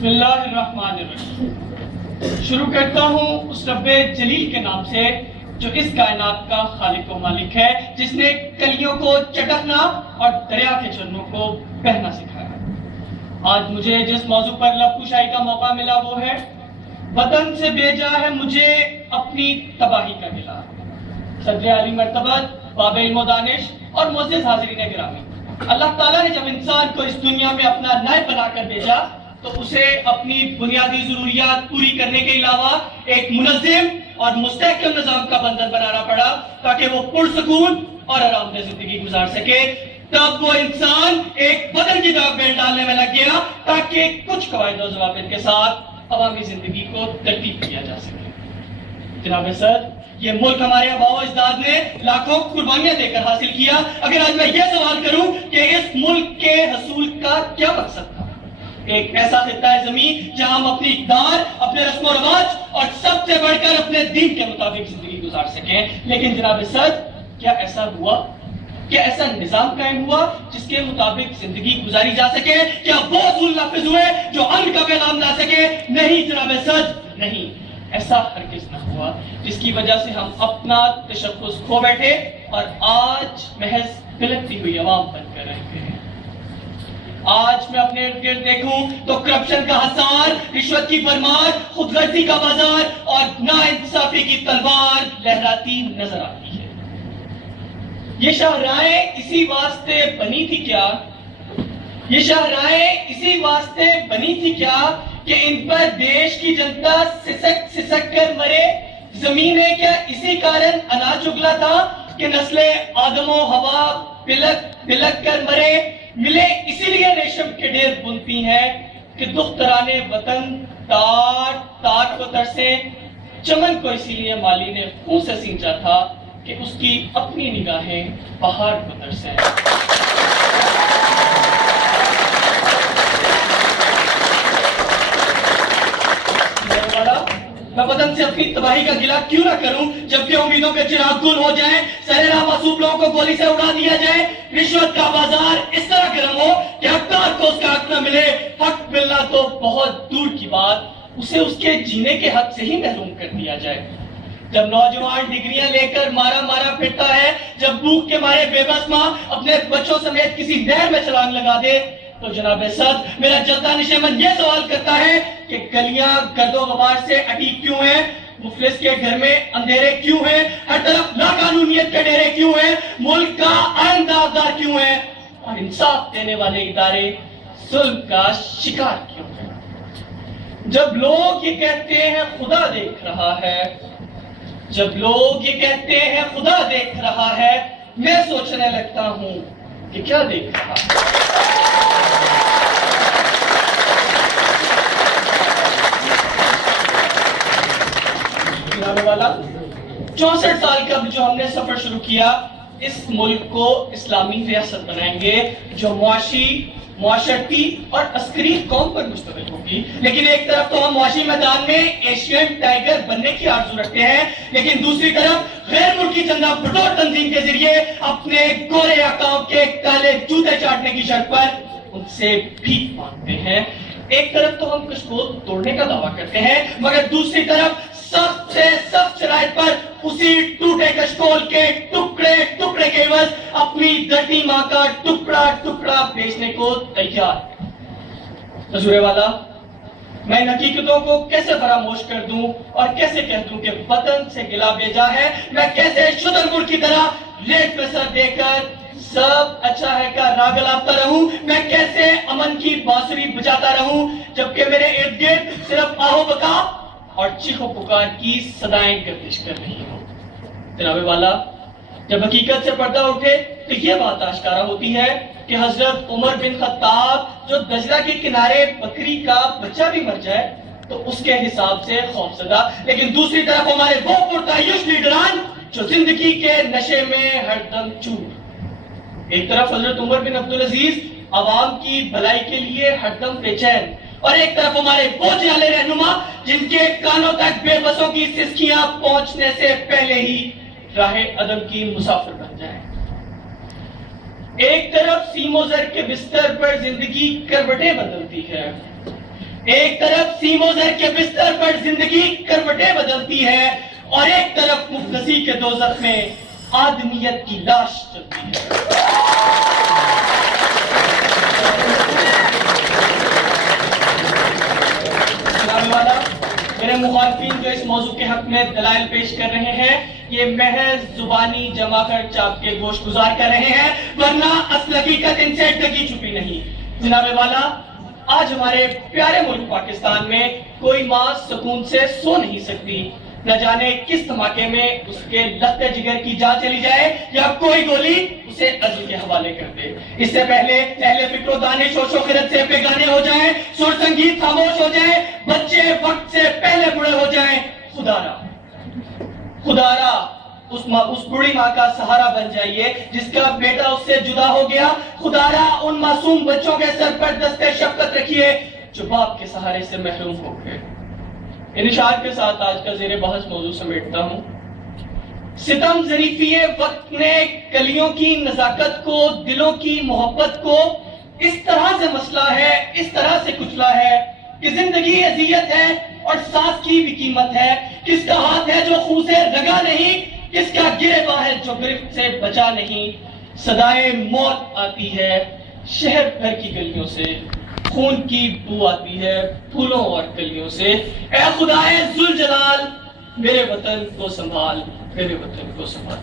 بسم اللہ الرحمن الرحیم۔ شروع کرتا ہوں اس رب جلیل کے نام سے جو اس کائنات کا خالق و مالک ہے، جس نے کلیوں کو چٹکنا اور دریا کے جھرنوں کو بہنا سکھایا۔ آج مجھے جس موضوع پر لب کشائی کا موقع ملا وہ ہے وطن سے بھیجا ہے مجھے اپنی تباہی کا گلہ۔ صدر علی مرتبت، باب علم و دانش اور معزز حاضرین گرامی، اللہ تعالیٰ نے جب انسان کو اس دنیا میں اپنا نائب بنا کر بھیجا تو اسے اپنی بنیادی ضروریات پوری کرنے کے علاوہ ایک منظم اور مستحکم نظام کا بندر بنانا پڑا تاکہ وہ پرسکون اور آرام دہ زندگی گزار سکے۔ تب وہ انسان ایک بدن کی طرف بیل ڈالنے میں لگ گیا تاکہ کچھ قواعد و ضوابط کے ساتھ عوامی زندگی کو ترتیب کیا جا سکے۔ جناب صدر، یہ ملک ہمارے آباء و اجداد نے لاکھوں قربانیاں دے کر حاصل کیا۔ اگر آج میں یہ سوال کروں کہ اس ملک کے حصول کا کیا مقصد تھا، ایک ایسا خطہ زمین جہاں ہم اپنی اقدار، اپنے رسم و رواج اور سب سے بڑھ کر اپنے دین کے مطابق زندگی گزار سکیں، لیکن جناب صدر کیا ایسا ہوا؟ کیا ایسا نظام قائم ہوا جس کے مطابق زندگی گزاری جا سکے؟ کیا وہ اصول نافذ ہوئے جو امن کا پیغام لا سکے؟ نہیں جناب صدر، نہیں، ایسا ہرگز نہ ہوا، جس کی وجہ سے ہم اپنا تشخص کھو بیٹھے اور آج محض بلکتی ہوئی عوام بن کر رہتے ہیں۔ آج میں اپنے ارد گرد دیکھوں تو کرپشن کا حصار، رشوت کی بھرمار، خود غرضی کا بازار اور ناانصافی کی تلوار لہراتی نظر آتی ہے۔ یہ شاہراہیں اسی واسطے بنی تھی کیا؟ یہ شاہراہیں اسی واسطے بنی تھی کیا کہ ان پر دیش کی جنتا سسک سسک کر مرے؟ زمینیں کیا اسی کارن اناج اگلا تھا کہ نسل آدم و ہوا پلک پلک کر مرے؟ ملے اسی لیے ریشم کے ڈھیر بنتی ہیں کہ دختران وطن تاٹ تاٹ کو ترسے۔ چمن کو اسی لیے مالی نے خون سے سینچا تھا کہ اس کی اپنی نگاہیں پہاڑ کو ترسیں۔ میں وطن سے اپنی تباہی کا گلہ کیوں نہ کروں جبکہ امیدوں کے چراغ گل ہو جائیں، سرراہ معصوم لوگوں کو گولی سے اڑا دیا جائے، رشوت کا بازار اس طرح گرم ہو کہ حقدار کو اس کا حق نہ ملے۔ حق ملنا تو بہت دور کی بات، اسے اس کے جینے کے حق سے ہی محروم کر دیا جائے۔ جب نوجوان ڈگریاں لے کر مارا مارا پھرتا ہے، جب بھوک کے مارے بے بس ماں اپنے بچوں سمیت کسی نہر میں چھلانگ لگا دے، تو جناب صدر میرا جلتا نشیمن یہ سوال کرتا ہے کہ گلیاں گرد و غبار سے اٹی کیوں ہیں؟ مفلس کے گھر میں اندھیرے کیوں ہیں؟ ہر طرف لاقانونیت کے ڈیرے کیوں ہیں؟ ملک کا آئین داغدار کیوں ہے؟ اور انصاف دینے والے ادارے ظلم کا شکار کیوں ہیں؟ جب لوگ یہ کہتے ہیں خدا دیکھ رہا ہے، جب لوگ یہ کہتے ہیں خدا دیکھ رہا ہے، میں سوچنے لگتا ہوں کہ کیا دیکھ رہا ہے؟ 64 سال کا جو ہم نے سفر شروع کیا، اس ملک کو اسلامی ریاست بنائیں گے جو معاشرتی اور عسکری قوم پر مشتمل ہوگی۔ لیکن ایک طرف تو ہم معاشی میدان میں ایشین ٹائیگر بننے کی آرزو رکھتے ہیں، لیکن دوسری طرف غیر ملکی چندہ بٹور تنظیم کے ذریعے اپنے گورے آقاؤں کے کالے جوتے چاٹنے کی شرط پر ان سے بھیک مانگتے ہیں۔ ایک طرف تو ہم کشکول توڑنے کا دعویٰ کرتے ہیں، مگر دوسری طرف سب سے سخت شرائط پر اسی ٹوٹے کشکول کے ٹکڑے ٹکڑے کے عوض اپنی دھرتی ماں کا ٹکڑا ٹکڑا بیچنے کو تیار۔ حضور والا، میں ان حقیقتوں کو کیسے فراموش کر دوں اور کیسے کہہ دوں کہ وطن سے گلہ بھیجا ہے؟ میں کیسے شترمرغ کی طرح لیٹ پہ سر دے کر سب اچھا ہے کا راگ لاپتا رہوں؟ میں کیسے امن کی بانسری بجاتا رہوں جبکہ میرے ارد گرد صرف آہو بکا اور چیخ و پکار کی صدائیں گردش کر رہی ہوں؟ جناب والا، جب حقیقت سے پردہ اٹھے تو یہ بات آشکارا ہوتی ہے کہ حضرت عمر بن خطاب جو دجلہ کے کنارے بکری کا بچہ بھی مر جائے تو اس کے حساب سے خوفزدہ، لیکن دوسری طرف ہمارے وہ پرتعیش لیڈران جو زندگی کے نشے میں ہر دم چور۔ ایک طرف حضرت عمر بن عبدالعزیز عوام کی بھلائی کے لیے ہر دم بے چین، اور ایک طرف ہمارے وہ جعلی رہنما جن کے کانوں تک بے بسوں کی سسکیاں پہنچنے سے پہلے ہی راہ عدم کی مسافر بن جائیں۔ ایک طرف سیم و زر کے بستر پر زندگی کروٹیں بدلتی ہے، ایک طرف سیم و زر کے بستر پر زندگی کروٹیں بدلتی ہے اور ایک طرف مفلسی کے دوزخ میں آدمیت کی لاش چلتی ہے۔ میرے مخالفین جو اس موضوع کے حق میں دلائل پیش کر رہے ہیں یہ محض زبانی جمع کر چاپ کے گوشت گزار کر رہے ہیں، ورنہ اصل حقیقت ان سے ڈگی چھپی نہیں۔ جناب والا، آج ہمارے پیارے ملک پاکستان میں کوئی ماں سکون سے سو نہیں سکتی، نہ جانے کس دھماکے میں اس کے لخت جگر کی جان چلی جائے یا کوئی گولی اسے عزل کے حوالے کر دے۔ اس سے پہلے اہل فکر و دانش ہوش و خرد سے بیگانے ہو جائیں، سر سنگیت خاموش ہو جائیں، بچے وقت سے پہلے بوڑھے ہو جائیں، خدا را اس بڑی ماں کا سہارا بن جائیے جس کا بیٹا اس سے جدا ہو گیا۔ خدا را ان معصوم بچوں کے سر پر دست شفقت رکھیے جو باپ کے سہارے سے محروم ہو گئے۔ ان اشعار کے ساتھ آج کا زیر بحث موضوع سمیٹتا ہوں۔ ستم ظریفی وقت نے کلیوں کی نزاکت کو، دلوں کی محبت کو اس طرح سے مسئلہ ہے، اس طرح سے کچلا ہے کہ زندگی اذیت ہے اور سانس کی بھی قیمت ہے۔ کس کا ہاتھ ہے جو خون سے رگا نہیں، کس کا گریباں ہے جو گرفت سے بچا نہیں۔ صدائے موت آتی ہے شہر بھر کی گلیوں سے، خون کی بو آتی ہے پھولوں اور کلیوں سے۔ اے خدائے ذوالجلال میرے وطن کو سنبھال، میرے وطن کو سنبھال۔